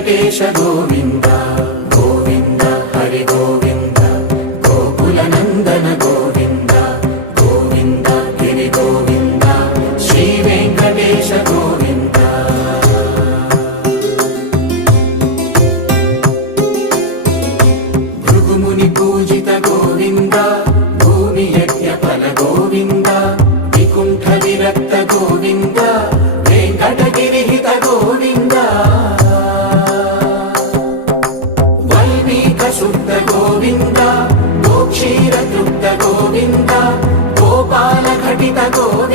వెంకటేశ గోవింద గోవింద హరి గోవింద గోకుల నందన గోవింద గోవింద గిరి గోవింద శ్రీ వెంకటేశ గోవింద భృగుముని పూజిత గోవింద భూమి యజ్ఞ ఫల గోవింద వికుంఠ విరక్త గోవింద వెంకటగిరిహిత గోవింద వల్మీక శుద్ధ గోవింద గోక్షీర తృప్త గోవింద గోపాల ఘటిత గోవింద